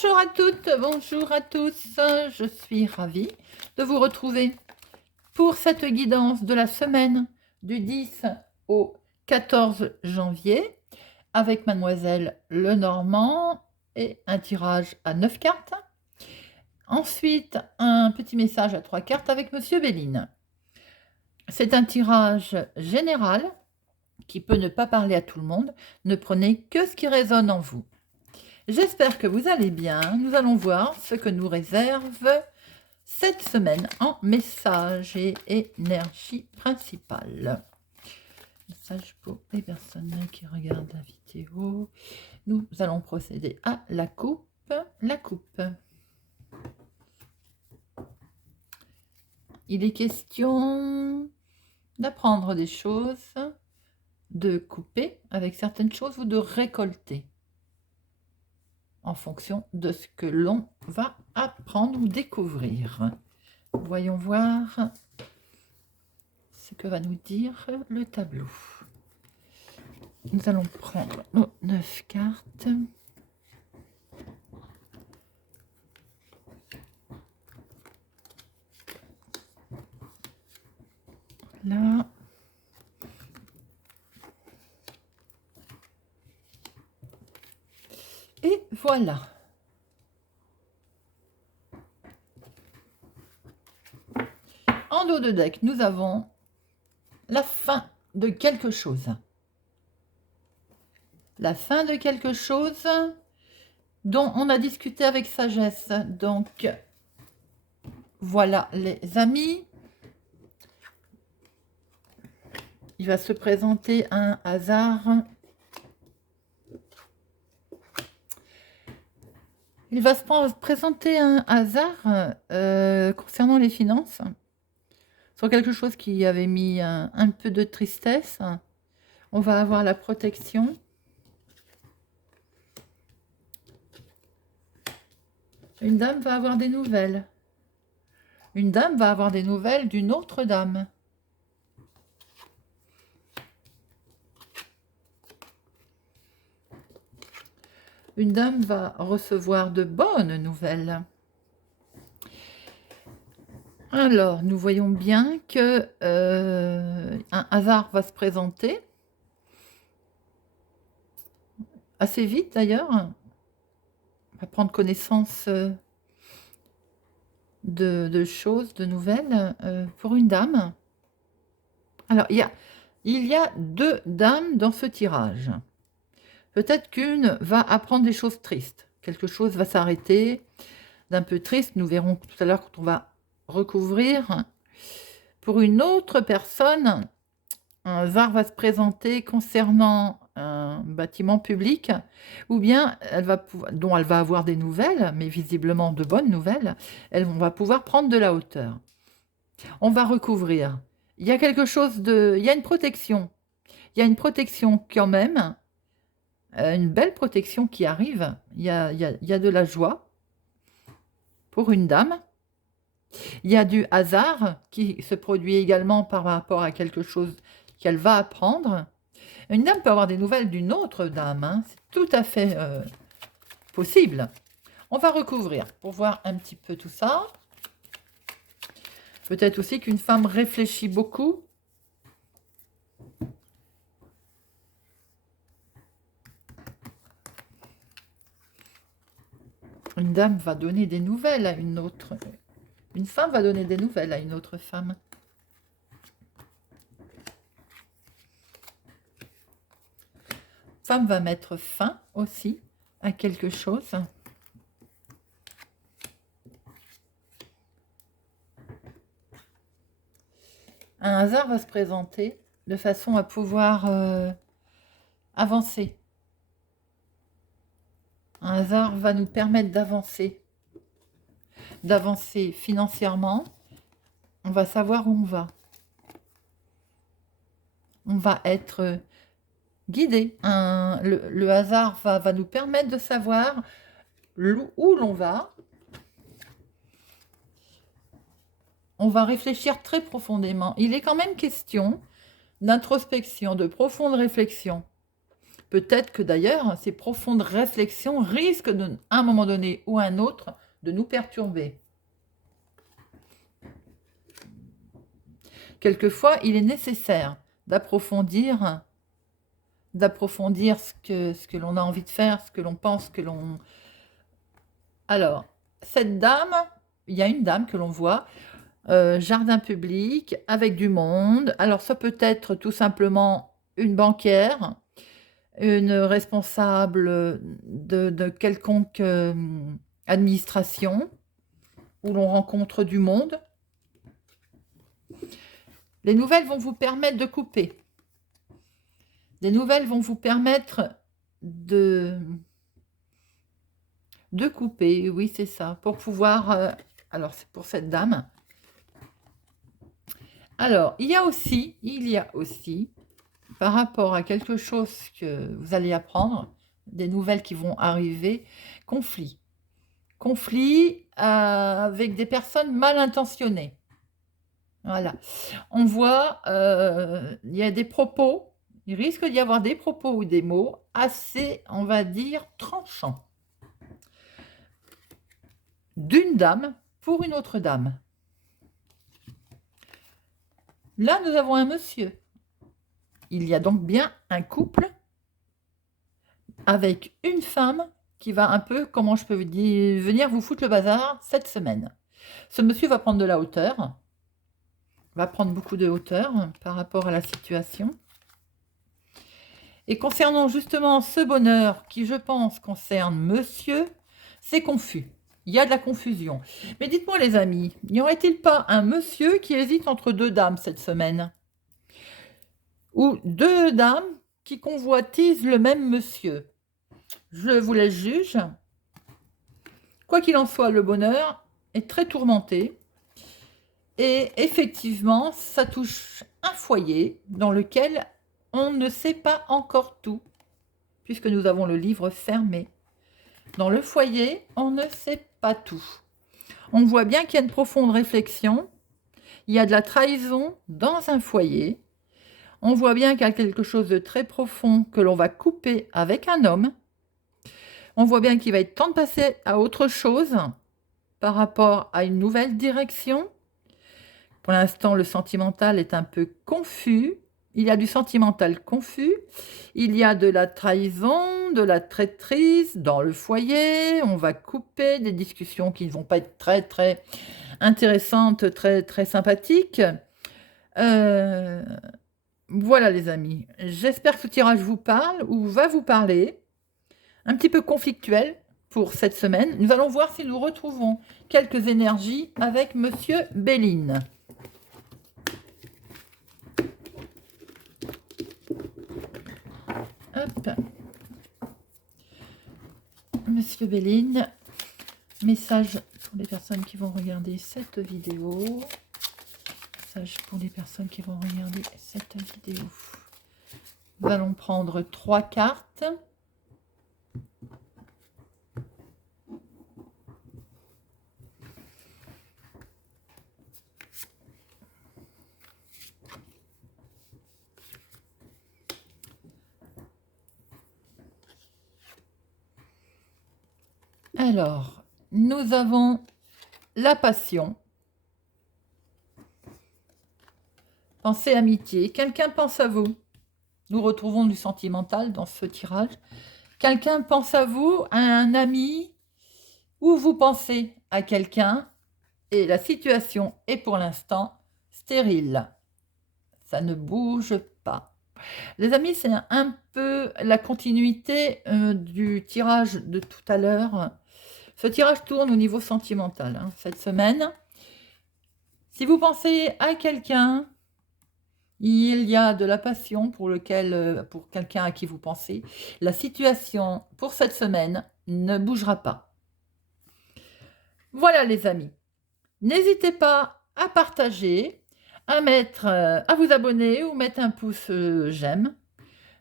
Bonjour à toutes, bonjour à tous. Je suis ravie de vous retrouver pour cette guidance de la semaine du 10 au 14 janvier avec Mademoiselle Lenormand et un tirage à 9 cartes. Ensuite, un petit message à 3 cartes avec Monsieur Béline. C'est un tirage général qui peut ne pas parler à tout le monde. Ne prenez que ce qui résonne en vous. J'espère que vous allez bien. Nous allons voir ce que nous réserve cette semaine en message et énergie principale. Message pour les personnes qui regardent la vidéo. Nous allons procéder à la coupe. La coupe. Il est question d'apprendre des choses, de couper avec certaines choses ou de récolter en fonction de ce que l'on va apprendre ou découvrir. Voyons voir ce que va nous dire le tableau. Nous allons prendre nos 9 cartes. Là. Et voilà. En dos de deck, nous avons la fin de quelque chose. La fin de quelque chose dont on a discuté avec sagesse. Donc, voilà les amis. Il va se présenter un hasard. Il va se présenter un hasard concernant les finances. Sur quelque chose qui avait mis un peu de tristesse. On va avoir la protection. Une dame va avoir des nouvelles. Une dame va avoir des nouvelles d'une autre dame. Une dame va recevoir de bonnes nouvelles. Alors, nous voyons bien que un hasard va se présenter. Assez vite d'ailleurs. On va prendre connaissance de choses, de nouvelles pour une dame. Alors, il y a deux dames dans ce tirage. Peut-être qu'une va apprendre des choses tristes. Quelque chose va s'arrêter d'un peu triste. Nous verrons tout à l'heure quand on va recouvrir. Pour une autre personne, un hasard va se présenter concernant un bâtiment public, ou bien dont elle va avoir des nouvelles, mais visiblement de bonnes nouvelles. On va pouvoir prendre de la hauteur. On va recouvrir. Il y a quelque chose de... Il y a une protection. Il y a une protection quand même. Une belle protection qui arrive. Il y a de la joie pour une dame. Il y a du hasard qui se produit également par rapport à quelque chose qu'elle va apprendre. Une dame peut avoir des nouvelles d'une autre dame. Hein. C'est tout à fait possible. On va recouvrir pour voir un petit peu tout ça. Peut-être aussi qu'une femme réfléchit beaucoup. Une dame va donner des nouvelles à une autre. Une femme va donner des nouvelles à une autre femme. Femme va mettre fin aussi à quelque chose. Un hasard va se présenter de façon à pouvoir avancer. Un hasard va nous permettre d'avancer. D'avancer financièrement. On va savoir où on va. On va être guidé. Le hasard va nous permettre de savoir où l'on va. On va réfléchir très profondément. Il est quand même question d'introspection, de profonde réflexion. Peut-être que d'ailleurs, ces profondes réflexions risquent, à un moment donné ou à un autre, de nous perturber. Quelquefois, il est nécessaire d'approfondir ce que l'on a envie de faire, ce que l'on pense, que l'on... Alors, cette dame, il y a une dame que l'on voit, jardin public, avec du monde. Alors, ça peut être tout simplement une banquière, une responsable de quelconque administration, où l'on rencontre du monde. Les nouvelles vont vous permettre de couper. Les nouvelles vont vous permettre de couper, oui, c'est ça, pour pouvoir... alors, c'est pour cette dame. Alors, il y a aussi, par rapport à quelque chose que vous allez apprendre, des nouvelles qui vont arriver, conflit. Conflit avec des personnes mal intentionnées. Voilà. On voit, il y a des propos, il risque d'y avoir des propos ou des mots assez, on va dire, tranchants. D'une dame pour une autre dame. Là, nous avons un monsieur. Il y a donc bien un couple avec une femme qui va un peu, comment je peux vous dire, venir vous foutre le bazar cette semaine. Ce monsieur va prendre de la hauteur, va prendre beaucoup de hauteur par rapport à la situation. Et concernant justement ce bonheur qui, je pense, concerne monsieur, c'est confus. Il y a de la confusion. Mais dites-moi les amis, n'y aurait-il pas un monsieur qui hésite entre deux dames cette semaine? Ou deux dames qui convoitisent le même monsieur? Je vous laisse juge. Quoi qu'il en soit, le bonheur est très tourmenté. Et effectivement, ça touche un foyer dans lequel on ne sait pas encore tout, puisque nous avons le livre fermé. Dans le foyer, on ne sait pas tout. On voit bien qu'il y a une profonde réflexion. Il y a de la trahison dans un foyer. On voit bien qu'il y a quelque chose de très profond que l'on va couper avec un homme. On voit bien qu'il va être temps de passer à autre chose par rapport à une nouvelle direction. Pour l'instant, le sentimental est un peu confus. Il y a du sentimental confus. Il y a de la trahison, de la traîtrise dans le foyer. On va couper des discussions qui ne vont pas être très, très intéressantes, très, très sympathiques. Voilà les amis. J'espère que ce tirage vous parle ou va vous parler. Un petit peu conflictuel pour cette semaine. Nous allons voir si nous retrouvons quelques énergies avec Monsieur Béline. Hop. Monsieur Béline, message pour les personnes qui vont regarder cette vidéo. Message pour les personnes qui vont regarder cette vidéo. Nous allons prendre 3 cartes. Alors, nous avons la passion. Pensée, amitié. Quelqu'un pense à vous. Nous retrouvons du sentimental dans ce tirage. Quelqu'un pense à vous, à un ami, ou vous pensez à quelqu'un, et la situation est pour l'instant stérile. Ça ne bouge pas. Les amis, c'est un peu la continuité du tirage de tout à l'heure. Ce tirage tourne au niveau sentimental cette semaine. Si vous pensez à quelqu'un, il y a de la passion pour quelqu'un à qui vous pensez. La situation pour cette semaine ne bougera pas. Voilà les amis. N'hésitez pas à partager, à vous abonner ou mettre un pouce j'aime.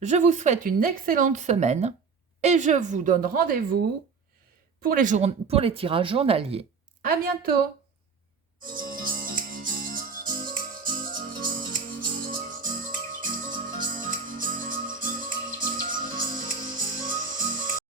Je vous souhaite une excellente semaine et je vous donne rendez-vous pour les tirages journaliers. À bientôt!